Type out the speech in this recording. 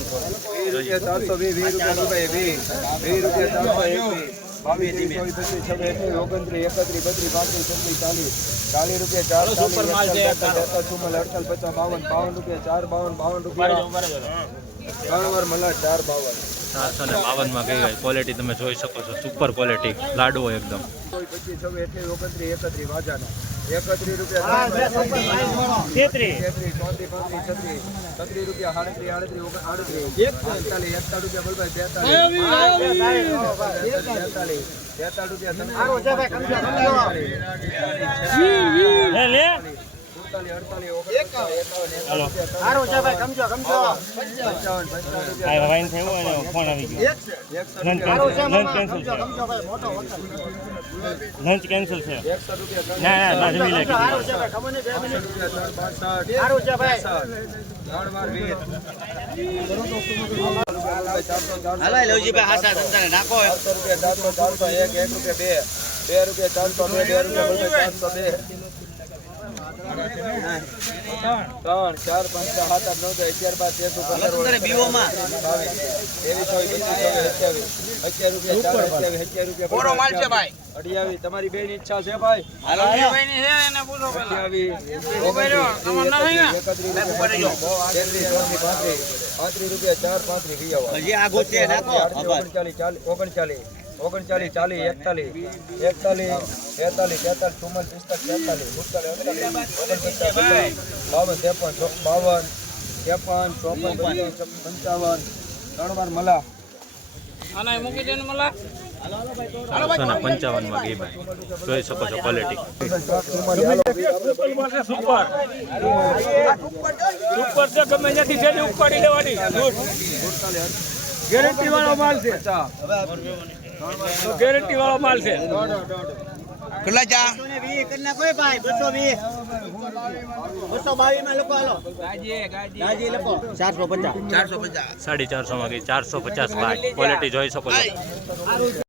રૂપિયા ચારસો પચીસ એકત્રીસ બાવન બાવન રૂપિયા ચાર બાવન બાવન રૂપિયા ત્રણ ચાર બાવન બાવનમાં ગઈ હોય. ક્વોલિટી તમે જોઈ શકો છો. સુપર ક્વોલિટી લાડવો એકદમ. પચીસ, છવ્વીસ એકવીસ ઓગણત્રીસ, એકત્રીસ વાજાના. એકત્રીસ રૂપિયા તેત્રીસ. ચોત્રીસ પાંત્રીસ છત્રીસ. છત્રીસ રૂપિયા સાડત્રીસ આડત્રીસ આડત્રીસ. એકતાલીસ એકતાલીસ રૂપિયા બલભાઈ બેતાલીસ બેતાલીસ બેતાલીસ રૂપિયા લંચ કેન્સલ છે. રૂપિયા ના ના ના જમી લે હાલો લવજીભાઈ નાખો. ચારસો રૂપિયા ચારસો ચારસો એક એક રૂપિયા બે. બે રૂપિયા ચારસો બે બે રૂપિયા ચારસો બે. ત્રણ ચાર પાંચ છ સાત આઠ નવ દસ અગિયાર બાર તેર પંદર તમને બીઓમાં બાવીસ ત્રેવીસ ચોવીસ પચીસ છવ્વીસ રૂપિયા ચાર અઠ્યાવીસ અગિયાર રૂપિયા કોરો માલ છે ભાઈ. અઠ્યાવીસ તમારી બેન ઈચ્છા છે ભાઈ. પાંત્રીસ રૂપિયા ચાર પાંત્રીસ ઓગણચાલીસ ચાલીસ ઓગણચાલીસ. ઓગણચાલીસ ચાલીસ એકતાલીસ એકતાલીસ બેતાલીસ તેતાલીસ ચુમ્માલીસ પિસ્તાલીસ તેતાલીસ સુડતાલીસ અડતાલીસ ઓગણપચાસ બાવન ત્રેપન બાવન ત્રેપન ચોપન પંચાવન પંચાવન ત્રણ વાર મલા. પંચાવનમાં ગઈ ભાઈ. જોઈ શકો છો ક્વોલિટી સુપર છે ગમે ત્યાંથી ઉપાડી લેવાની. ગેરંટી વાળો માલ છે. ગેરંટી વાળો માલ છે. કેટલા ચા? સાડી બાવીસમાં ચારસો પચાસ ચારસો ગઈ ચારસો ભાઈ ક્વોલિટી જોઈ શકો છો.